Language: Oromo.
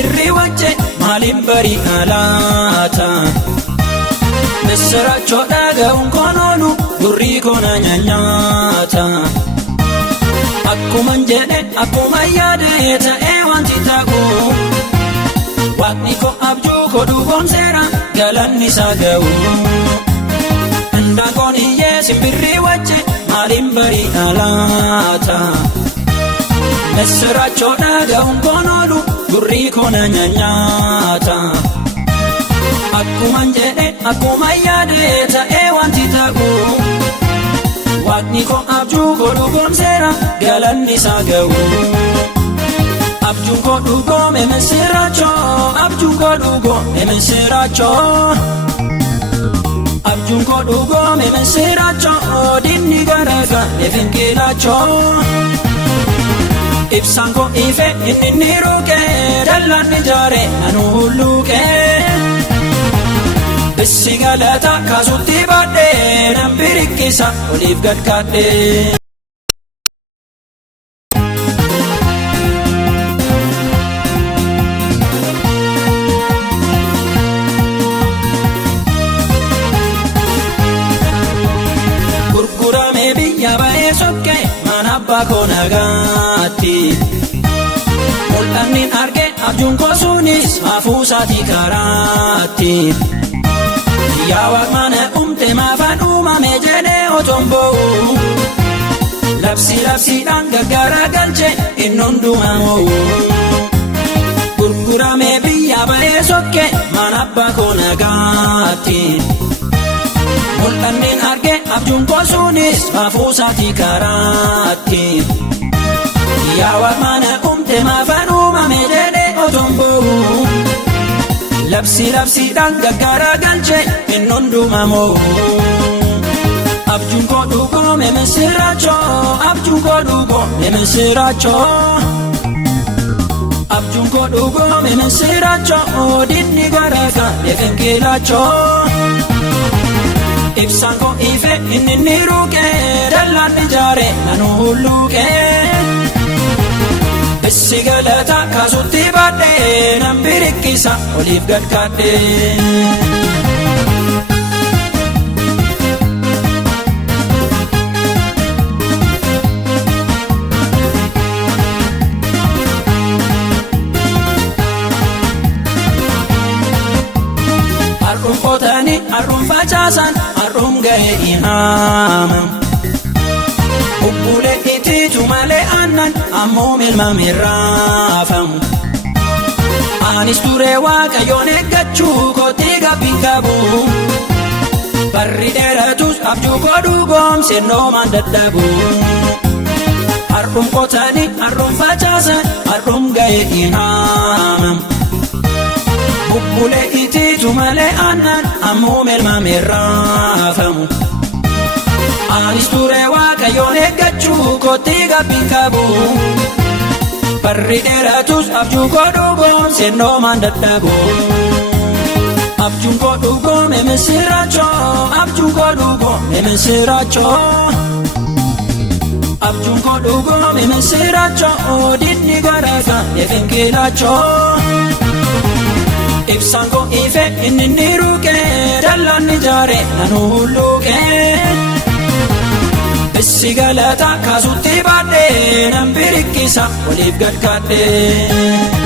simbirrii wajje maaliin bari'aa laata? Misirachoo dhaga'uun koon oolu gurri koona nyaanyaata. Akkuman jedhe akkuma yaade ta'ee wanti ta'u Waaqni koo abjuu koo dhugoomseera galanni isaa ga'u. Handaaqqoon iyyee simbirrii wajje maaliin bari'aa laata? Misirachoo dhaga'uun koon oolu gurri koona nyaanyaata. Akkuman jedhe akkuma yaade ta'ee wanti ta'u Waaqni koo abjuu koo dhugoomseera galanni isaa ga'u. Abjuun koo dhugoome misirachoo, abjuun koo dhugoome misirachoo. Abjuun koo dhugoome misirachoo, dinni garagale finkilachoo. Ibsaan koo ife inni ruukee, dallaan ijaare nanu hulluukee. Bissi galata kaasutti baadhee nan birikkisa oliif gad kaadhee. Gurguramee biyya ba'ee sokkee mana abbaa koo nagaatti. Mul'anni arge abjuun koo sunis hafuusaatii karaatti. Yaa Waaqni uumte maafaan uumame jedhee otoon boo'u. Labsiidhaan gargaara galche inni hundumaa moo'u. Gurguramee biyya ba'ee sokke mana abbaa koo nagaatti. Mul'anni arge abjuun koo sunis hafuusaatii karaatti. Yaa Waaqni uumte maafaan uumame jedhee otoon boo'u. Labsiidhaan gargaara galche inni hundumaa moo'u. Abjuun koo dhugoome misirachoo, abjuun koo dhugoome misirachoo. Abjuun koo dhugoome misirachoo, dinni garagale finkilachoo. Ibsaan koo ife inni ruukee, dallaan ijaare nanu hulluukee. Bissi galata kaasutti baadhee nan birikkisa oliif gad kaadhee. Har'uun qotanii har'uun facaasan har'uun ga'ee imaaman. Bubbulee itiitu malee aannan ammoo milmamee raafamu. Anis ture Waaqayyoon eeggachuu kootii gabbiin qabu. Barri dheeratus abjuu koo dhugoomse noomaan dadhabu. Har'uun qotanii har'uun facaasan har'uun ga'ee imaaman. Bubbulee itiitu malee aannan ammoo milmamee raafamu. Anis ture Waaqayyoon eeggachuu kootii gabbiin qabu. Barri dheeratus abjuu koo dhugoomse noomaan dadhabu. Abjuun koo dhugoome misirachoo, abjuun koo dhugoome misirachoo. Abjuun koo dhugoome misirachoo, dinni garagale finkilachoo. Ibsaan koo ife inni ruukee, dallaan ijaare nanu hulluukee. Bissi galata kaasutti baadhee nan birikkisa oliif gad kaadhee.